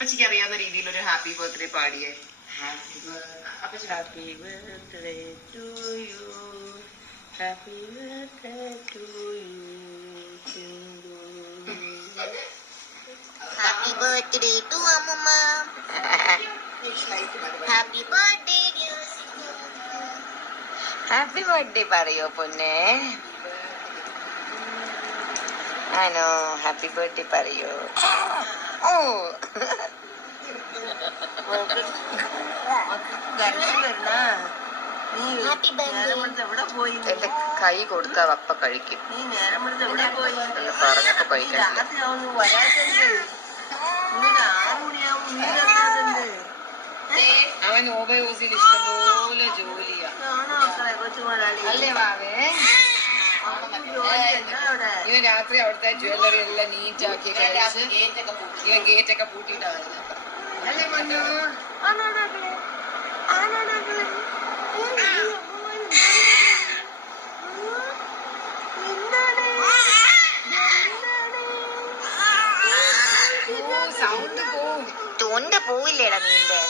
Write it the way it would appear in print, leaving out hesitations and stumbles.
അപ്പച്ചിക്ക് അറിയാവുന്ന രീതിയിൽ ഒരു ഹാപ്പി ബർത്ത്ഡേ പാടിയേ. Happy birthday to you, happy birthday to you, happy birthday to അമ്മുമ്മ. Happy birthday dear Sindhu. Happy birthday പറയോ പൊന്നെ? ആണോ? ഹാപ്പി ബർത്ത്ഡേ പറയോ? ഓ ഹാപ്പി ബർത്ത്ഡേ. എവിടെ പോയി? എന്റെ കൈ കൊടുത്താ അപ്പ കഴിക്കും. നീ നേരം വിളിച്ച് എവിടെ പോയി? എന്ന് പറഞ്ഞപ്പോ കഴിക്കാൻ രാത്രിയാവുന്നു വരാത്തത്. 6 മണിയാവും. നീ വരാത്തത് അവൻ ഓബയോസിൽ ഇഷ്ടംപോലെ ജോലിയാ. ആണോ മക്കളെ? കൊച്ചു മുതലാളി അല്ലേ വാവേ? ജോലി എന്താ അവിടെ? ഇന്ന് രാത്രി അവിടുത്തെ ജ്വല്ലറി എല്ലാം നീറ്റ് ആക്കി കഴിച്ച് ഇങ്ങനെ ഗേറ്റ് ഒക്കെ പൂട്ടിയിട്ടാ വരുന്നത്. അല്ലേ മണ്ണു? ആണോടാക്കളെ? ആണോടാക്കളെ? സൗണ്ട് പോവും. തൊണ്ട പോവില്ലേടാ നീന്റെ?